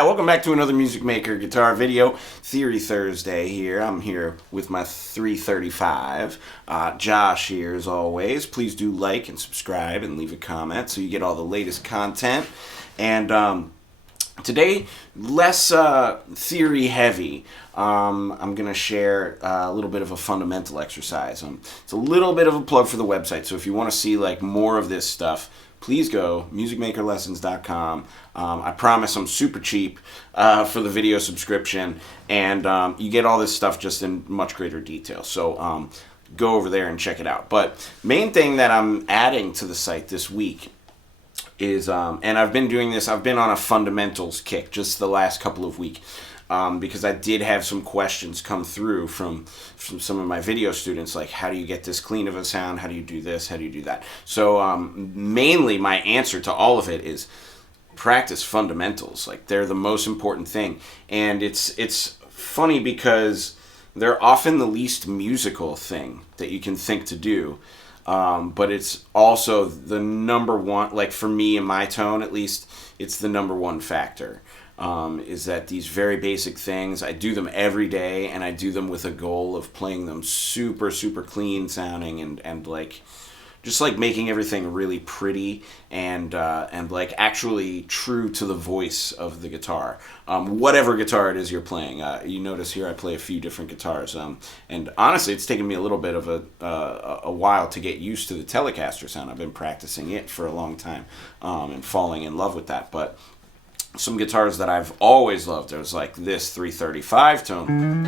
Welcome back to another Music Maker guitar video. Theory Thursday here. I'm here with my 335. Josh here as always. Please do like and subscribe and leave a comment so you get all the latest content. And today, less theory heavy. I'm going to share a little bit of a fundamental exercise. It's a little bit of a plug for the website, so if you want to see like more of this stuff, please go MusicMakerLessons.com. I promise I'm super cheap for the video subscription, and you get all this stuff just in much greater detail. So go over there and check it out. But main thing that I'm adding to the site this week is, and I've been doing this, I've been on a fundamentals kick just the last couple of weeks. Because I did have some questions come through from some of my video students, like how do you get this clean of a sound, how do you do this, how do you do that. So mainly my answer to all of it is practice fundamentals. Like they're the most important thing, and it's funny because they're often the least musical thing that you can think to do, but it's also the number one, like for me in my tone at least, it's the number one factor. Is that these very basic things, I do them every day, and I do them with a goal of playing them super, super clean sounding and like, just like making everything really pretty and like actually true to the voice of the guitar. Whatever guitar it is you're playing. You notice here I play a few different guitars. And honestly, it's taken me a little bit of a while to get used to the Telecaster sound. I've been practicing it for a long time and falling in love with that. But some guitars that I've always loved, there's like this 335 tone.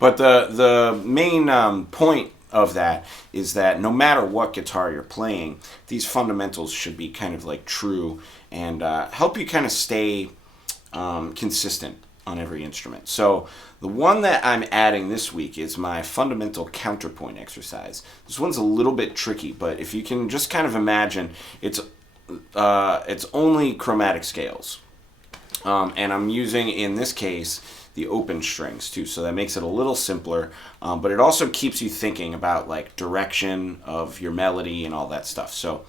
But the main point of that is that no matter what guitar you're playing, these fundamentals should be kind of like true and help you kind of stay consistent on every instrument. So the one that I'm adding this week is my fundamental counterpoint exercise. This one's a little bit tricky, but if you can just kind of imagine, it's only chromatic scales. And I'm using, in this case, the open strings too, so that makes it a little simpler, but it also keeps you thinking about like direction of your melody and all that stuff. So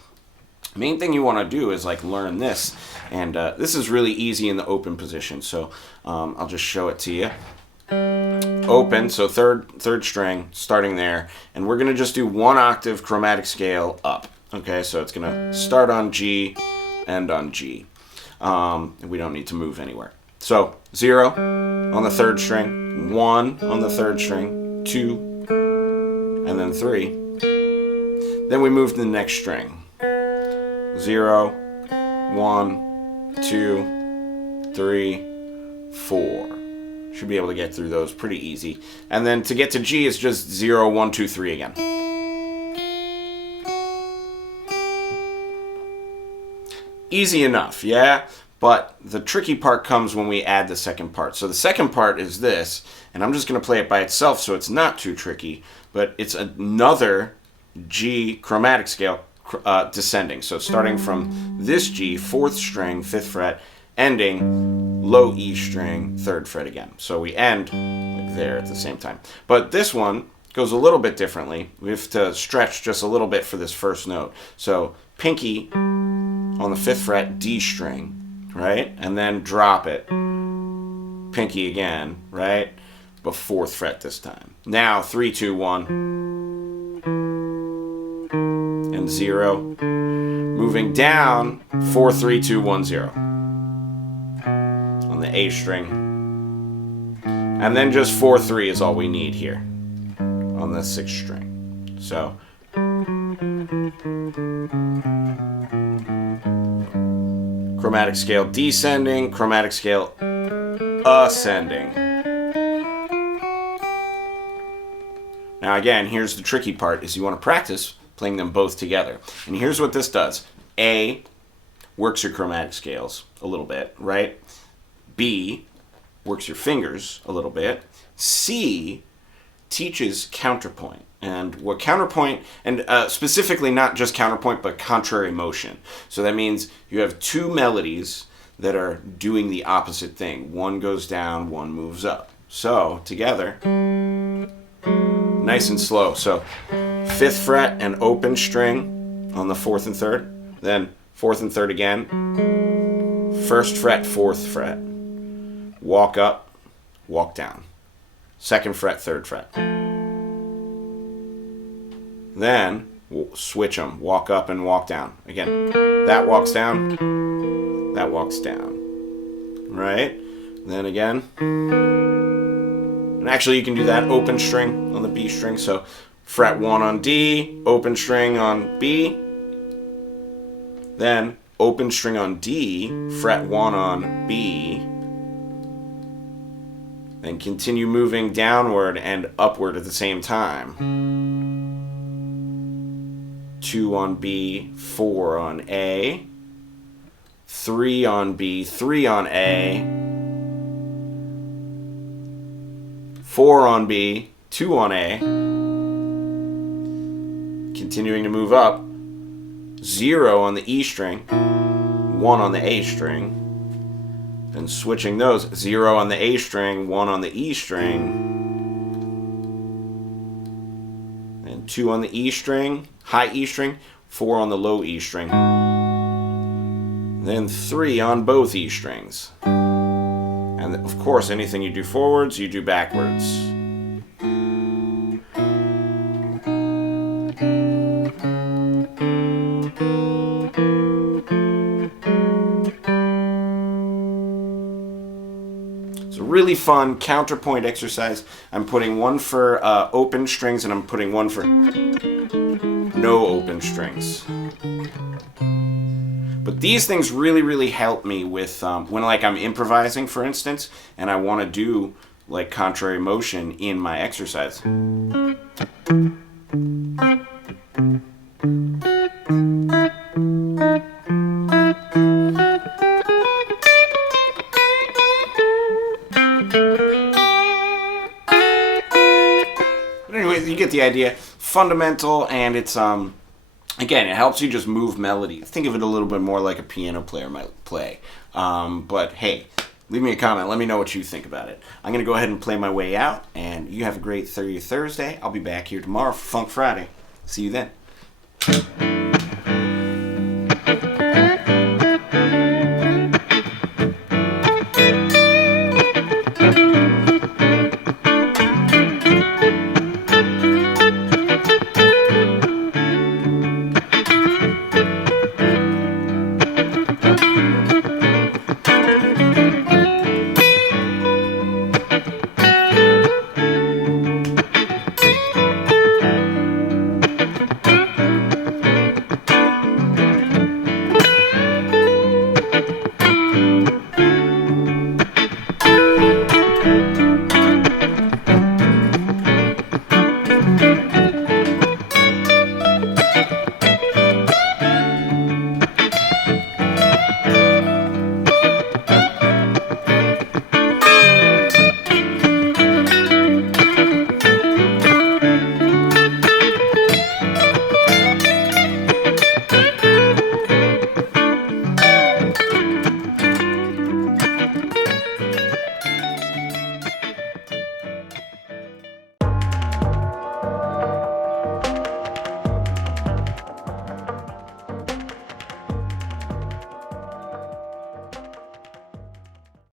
Main thing you want to do is like learn this, and this is really easy in the open position. So I'll just show it to you. Open, so third string, starting there, and we're gonna just do 1 octave chromatic scale up. Okay, so it's gonna start on G, end on G. We don't need to move anywhere. So 0 on the 3rd string, 1 on the 3rd string, 2, and then 3. Then we move to the next string. 0, 1, 2, 3, 4. Should be able to get through those pretty easy. And then to get to G, it's just 0, 1, 2, 3 again. Easy enough, yeah? But the tricky part comes when we add the second part. So the second part is this, and I'm just going to play it by itself so it's not too tricky, but it's another G chromatic scale descending. So starting from this G, 4th string, 5th fret, ending low E string, 3rd fret again. So we end like there at the same time. But this one goes a little bit differently. We have to stretch just a little bit for this first note. So pinky on the 5th fret, D string, right? And then drop it. Pinky again, right? But 4th fret this time. Now 3, 2, 1. And 0. Moving down, 4, 3, 2, 1, 0. On the A string. And then just 4, 3 is all we need here on the 6th string. So chromatic scale descending, chromatic scale ascending. Now again, here's the tricky part, is you want to practice playing them both together. And here's what this does. A works your chromatic scales a little bit, right? B works your fingers a little bit. C teaches counterpoint. And what counterpoint, and specifically not just counterpoint, but contrary motion. So that means you have 2 melodies that are doing the opposite thing. One goes down, one moves up. So together, nice and slow. So 5th fret and open string on the 4th and 3rd, then 4th and 3rd again, 1st fret, 4th fret, walk up, walk down, 2nd fret, 3rd fret. Then we'll switch them, walk up and walk down. Again, that walks down, that walks down, right? Then again, and actually you can do that open string on the B string, so fret 1 on D, open string on B, then open string on D, fret 1 on B, then continue moving downward and upward at the same time. 2 on B, 4 on A, 3 on B, 3 on A, 4 on B, 2 on A, continuing to move up, 0 on the E string, 1 on the A string, then switching those, 0 on the A string, 1 on the E string, and 2 on the E string, high E string, 4 on the low E string, then 3 on both E strings. And of course, anything you do forwards, you do backwards. It's a really fun counterpoint exercise. I'm putting one for open strings and I'm putting one for no open strings. But these things really help me with when like I'm improvising, for instance, and I want to do like contrary motion in my exercise. But anyway, you get the idea. Fundamental, and it's again, it helps you just move melody. Think of it a little bit more like a piano player might play. But hey, leave me a comment. Let me know what you think about it. I'm going to go ahead and play my way out, and you have a great Thursday. I'll be back here tomorrow for Funk Friday. See you then.